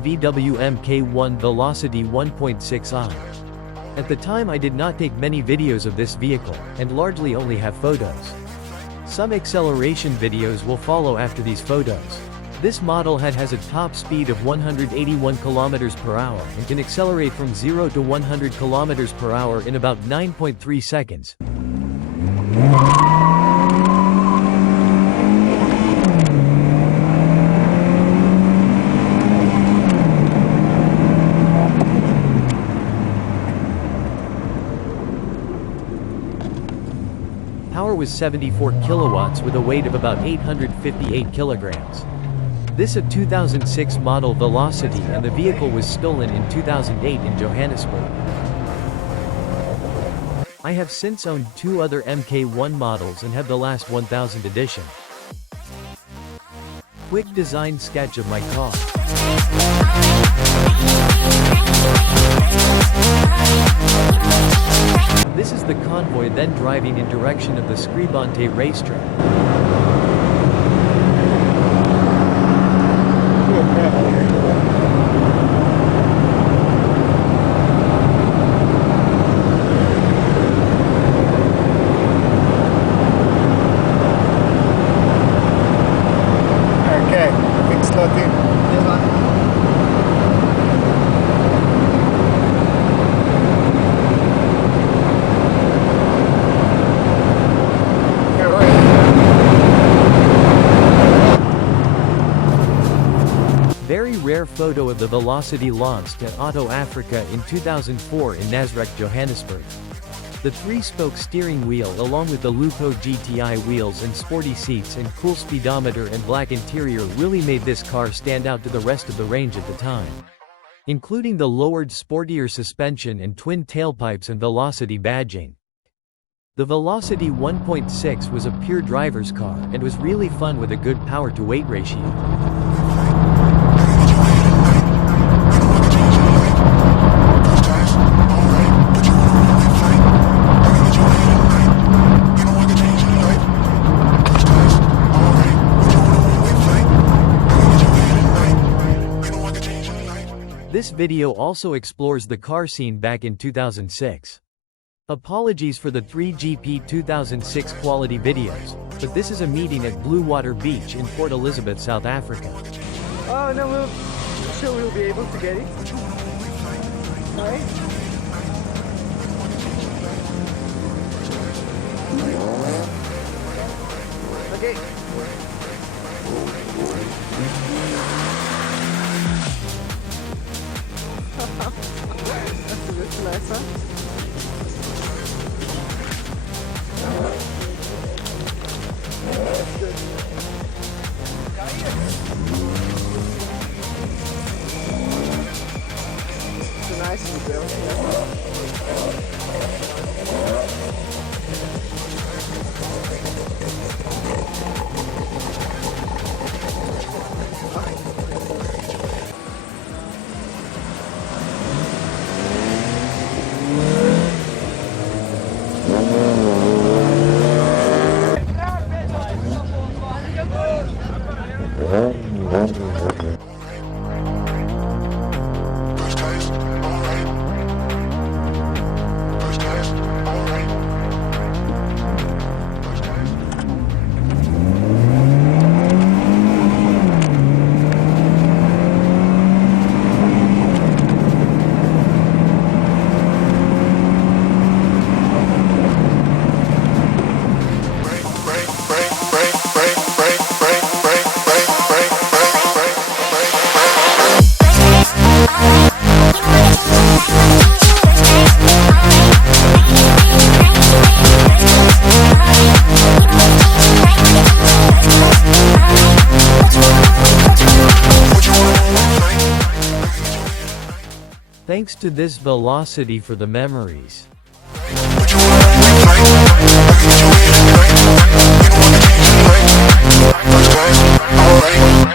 Mk1 Velociti 1.6i. At the time I did not take many videos of this vehicle, and largely only have photos. Some acceleration videos will follow after these photos. This model has a top speed of 181 km per hour and can accelerate from 0 to 100 km per hour in about 9.3 seconds. Power was 74 kilowatts with a weight of about 858 kilograms. This a 2006 model Velocity, and the vehicle was stolen in 2008 in Johannesburg. I have since owned two other Mk1 models and have the last 1000 edition. Quick design sketch of my car. This is the Convoy then driving in direction of the Scribante racetrack. Okay, big slot in. Very rare photo of the Velocity launched at Auto Africa in 2004 in Racetrack, Johannesburg. The 3-spoke steering wheel along with the Lupo GTI wheels and sporty seats and cool speedometer and black interior really made this car stand out to the rest of the range at the time. Including the lowered sportier suspension and twin tailpipes and Velocity badging. The Velocity 1.6 was a pure driver's car and was really fun with a good power-to-weight ratio. This video also explores the car scene back in 2006. Apologies for the 3GP 2006 quality videos, but this is a meeting at Blue Water Beach in Port Elizabeth, South Africa. Oh no, I'm sure we'll be able to get it. Right? Okay. That's a bit nicer. That's good. It's a nice build. Thanks to this Velocity for the memories. Alright.